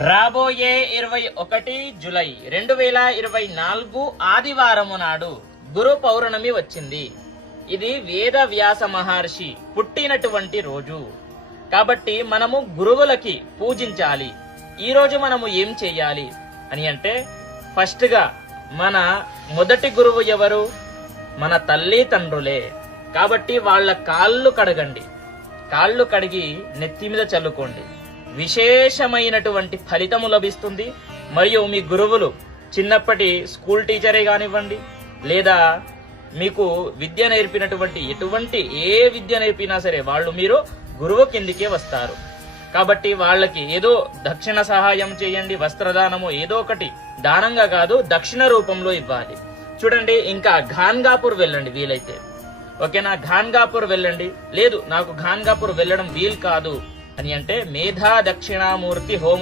రాబోయే 21 జూలై 2024 ఆదివారము నాడు గురు పౌర్ణమి వచ్చింది. ఇది వేద వ్యాస మహర్షి పుట్టినటువంటి రోజు. కాబట్టి మనము గురువులకి పూజించాలి. ఈ రోజు మనము ఏం చేయాలి అని అంటే, ఫస్ట్ గా మన మొదటి గురువు ఎవరు? మన తల్లి తండ్రులే. కాబట్టి వాళ్ళ కాళ్ళు కడగండి. కాళ్ళు కడిగి నెత్తి మీద చల్లుకోండి. విశేషమైనటువంటి ఫలితము లభిస్తుంది. మరియు మీ గురువులు చిన్నప్పటి స్కూల్ టీచరే కానివ్వండి, లేదా మీకు విద్య నేర్పినటువంటి ఎటువంటి ఏ విద్య నేర్పినా సరే వాళ్ళు మీరు గురువు కిందికే వస్తారు. కాబట్టి వాళ్ళకి ఏదో దక్షిణ సహాయం చేయండి, వస్త్రదానము ఏదో ఒకటి దానంగా కాదు దక్షిణ రూపంలో ఇవ్వాలి. చూడండి, ఇంకా ఘాన్గాపూర్ వెళ్ళండి వీలైతే. ఓకేనా? ఘాన్గాపూర్ వెళ్ళండి. లేదు నాకు ఘాన్గాపూర్ వెళ్ళడం వీలు కాదు అని అంటే మేధా దక్షిణామూర్తి హోమం